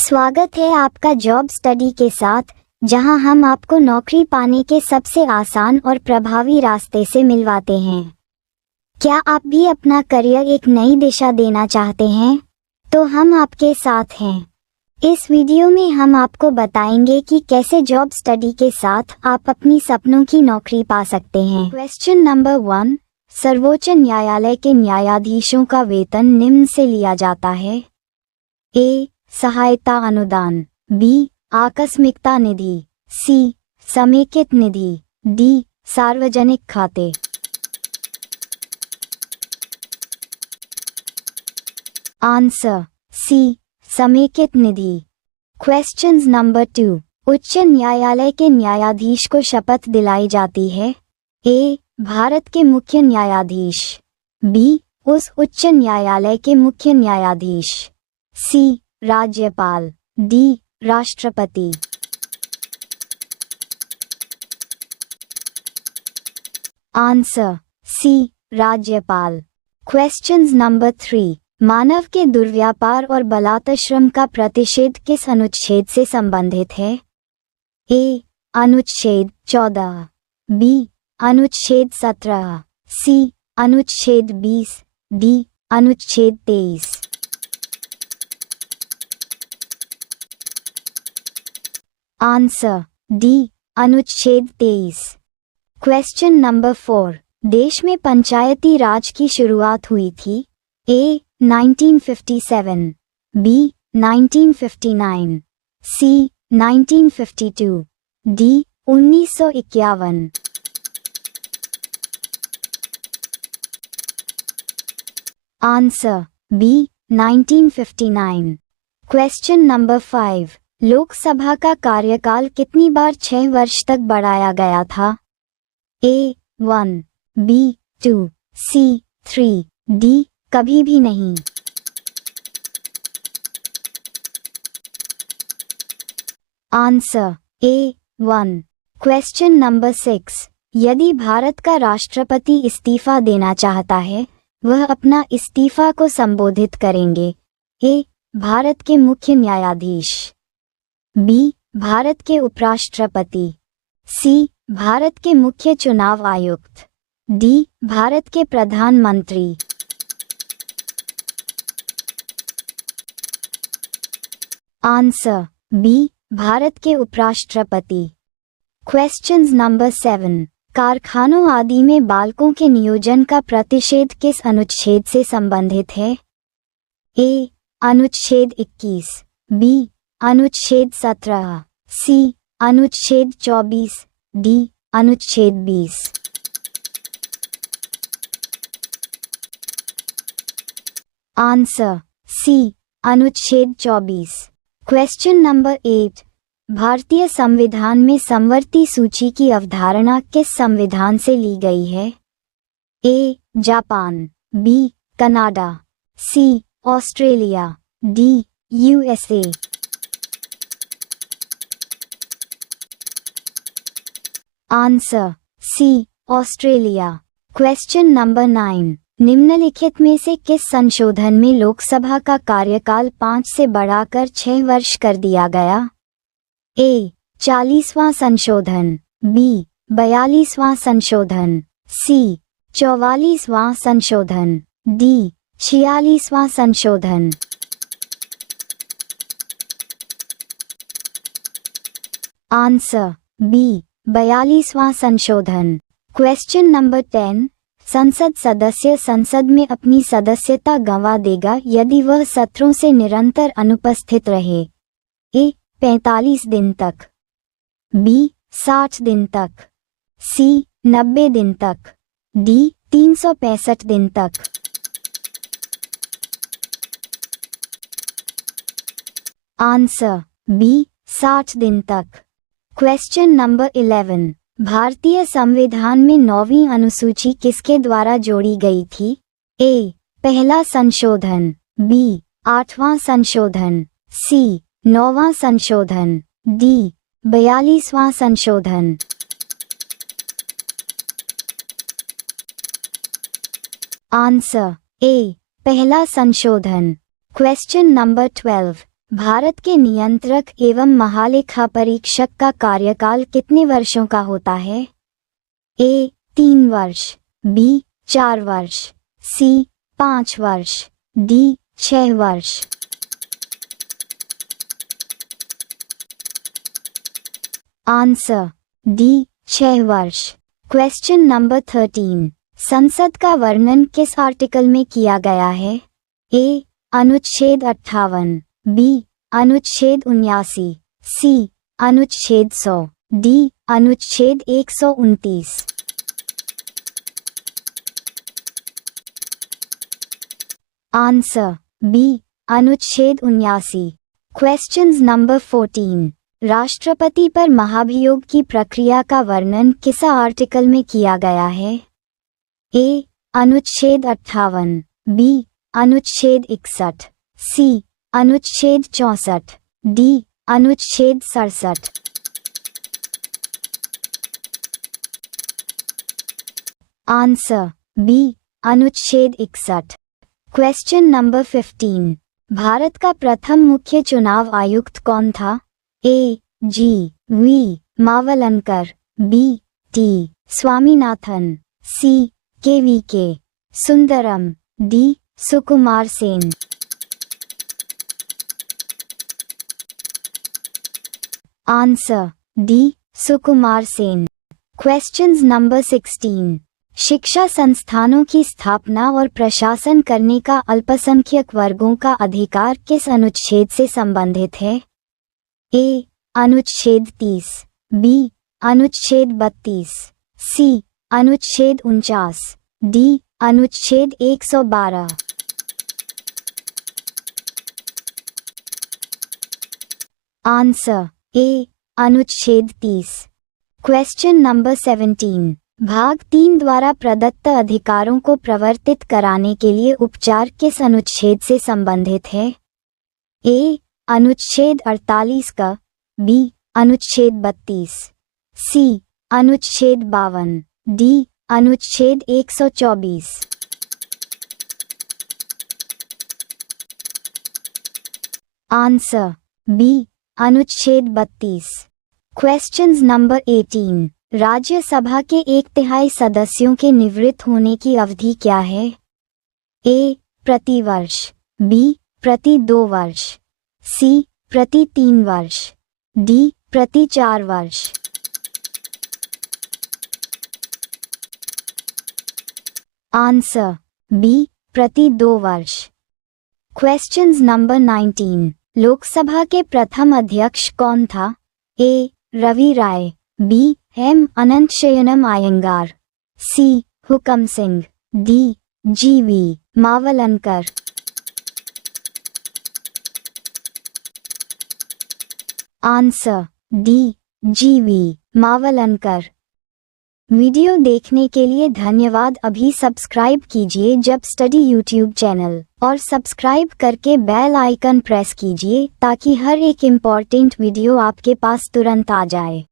स्वागत है आपका जॉब स्टडी के साथ, जहां हम आपको नौकरी पाने के सबसे आसान और प्रभावी रास्ते से मिलवाते हैं। क्या आप भी अपना करियर एक नई दिशा देना चाहते हैं? तो हम आपके साथ हैं। इस वीडियो में हम आपको बताएंगे कि कैसे जॉब स्टडी के साथ आप अपनी सपनों की नौकरी पा सकते हैं। क्वेश्चन नंबर 1, सर्वोच्च न्यायालय के न्यायाधीशों का वेतन निम्न से लिया जाता है। ए. सहायता अनुदान, बी. आकस्मिकता निधि, सी. समेकित निधि, डी. सार्वजनिक खाते। Answer C. समेकित निधि। क्वेश्चंस नंबर 2, उच्च न्यायालय के न्यायाधीश को शपथ दिलाई जाती है। ए. भारत के मुख्य न्यायाधीश, बी. उस उच्च न्यायालय के मुख्य न्यायाधीश, सी. राज्यपाल, डी. राष्ट्रपति। Answer C. राज्यपाल। क्वेश्चंस नंबर 3, मानव के दुर्व्यापार और बलात्श्रम का प्रतिषेध किस अनुच्छेद से संबंधित है? ए. अनुच्छेद 14, बी. अनुच्छेद 17, सी. अनुच्छेद 20, डी. अनुच्छेद 23। Answer D. अनुच्छेद 23। क्वेश्चन नंबर 4, देश में पंचायती राज की शुरुआत हुई थी। A. 1957, B. 1959, C. 1952, D. 1951। Answer B. 1959। Question number 5, Lok Sabha का कार्यकाल कितनी बार 6 वर्ष तक बढ़ाया गया था? ए. 1, बी. 2, सी. 3, डी. कभी भी नहीं। Answer A. 1। क्वेश्चन नंबर 6, यदि भारत का राष्ट्रपति इस्तीफा देना चाहता है, वह अपना इस्तीफा को संबोधित करेंगे। ए. भारत के मुख्य न्यायाधीश, बी. भारत के उपराष्ट्रपति, सी. भारत के मुख्य चुनाव आयुक्त, डी. भारत के प्रधानमंत्री। Answer B. भारत के उपराष्ट्रपति। क्वेश्चंस नंबर 7, कारखानों आदि में बालकों के नियोजन का प्रतिषेध किस अनुच्छेद से संबंधित है? ए. अनुच्छेद 21, बी. अनुच्छेद 17, सी. अनुच्छेद 24, डी. अनुच्छेद 20। Answer C. अनुच्छेद 24। क्वेश्चन नंबर 8, भारतीय संविधान में समवर्ती सूची की अवधारणा किस संविधान से ली गई है? A. Japan, B. Canada, C. Australia, D. USA. Answer C. Australia. Question number 9, निम्नलिखित में से किस संशोधन में लोकसभा का कार्यकाल 5 से बढ़ाकर 6 वर्ष कर दिया गया? ए. 40वां संशोधन, बी. 42वां संशोधन, सी. 44वां संशोधन, डी. 46वां संशोधन। Answer B. 42वां संशोधन। क्वेश्चन नंबर 10, संसद सदस्य संसद में अपनी सदस्यता गंवा देगा यदि वह सत्रों से निरंतर अनुपस्थित रहे। ए. 45 दिन तक, बी. 60 दिन तक, सी. 90 दिन तक, डी. 365 दिन तक। Answer B. 60 दिन तक। क्वेश्चन नंबर 11, भारतीय संविधान में 9वीं अनुसूची किसके द्वारा जोड़ी गई थी? ए. पहला संशोधन, बी. 8वां संशोधन, सी. 9वां संशोधन, डी. 42वां संशोधन। Answer A. पहला संशोधन। क्वेश्चन नंबर 12, भारत के नियंत्रक एवं महालेखा परीक्षक का कार्यकाल कितने वर्षों का होता है? ए 3 वर्ष, बी 4 वर्ष, सी 5 वर्ष, डी 6 वर्ष। आंसर डी 6 वर्ष। Question number 13। संसद का वर्णन किस आर्टिकल में किया गया है? ए अनुच्छेद 58, बी अनुच्छेद 79, सी अनुच्छेद 100, डी अनुच्छेद 129। आंसर बी अनुच्छेद 79। Questions number 14। राष्ट्रपति पर महाभियोग की प्रक्रिया का वर्णन किस आर्टिकल में किया गया है? ए अनुच्छेद 58, बी अनुच्छेद 61, सी अनुच्छेद 64, डी अनुच्छेद 67। आंसर बी अनुच्छेद 61। Question number 15। भारत का प्रथम मुख्य चुनाव आयुक्त कौन था? A G V Mavalankar, B T Swaminathan, C K V K Sundaram, D Sukumar Sen. Answer D Sukumar Sen. Questions number 16। शिक्षा संस्थानों की स्थापना और प्रशासन करने का अल्पसंख्यक वर्गों का अधिकार किस अनुच्छेद से संबंधित है? ए अनुच्छेद 30, बी अनुच्छेद 32, सी अनुच्छेद 49, डी अनुच्छेद 112। आंसर ए अनुच्छेद 30। Question number 17। भाग 3 द्वारा प्रदत्त अधिकारों को प्रवर्तित कराने के लिए उपचार किस अनुच्छेद से संबंधित है? ए अनुच्छेद 48 का, बी अनुच्छेद 32, सी अनुच्छेद 52, डी अनुच्छेद 124। आंसर बी अनुच्छेद 32। Questions number 18। राज्यसभा के 1/3 सदस्यों के निवृत्त होने की अवधि क्या है? ए प्रति वर्ष, बी प्रति 2 वर्ष, सी प्रति 3 वर्ष, डी प्रति 4 वर्ष। आंसर बी प्रति 2 वर्ष। Questions number 19। लोकसभा के प्रथम अध्यक्ष कौन था? A Ravi Ray, B M Ananth Sayanam Ayyangar, C Hukam Singh, D G V Mavalankar. Answer D G V Mavalankar. Video देखने के लिए धन्यवाद। अभी सब्सक्राइब कीजिए जब स्टडी यूट्यूब चैनल और सब्सक्राइब करके बेल आइकन प्रेस कीजिए ताकि हर एक इम्पॉर्टेंट वीडियो आपके पास तुरंत आ जाए।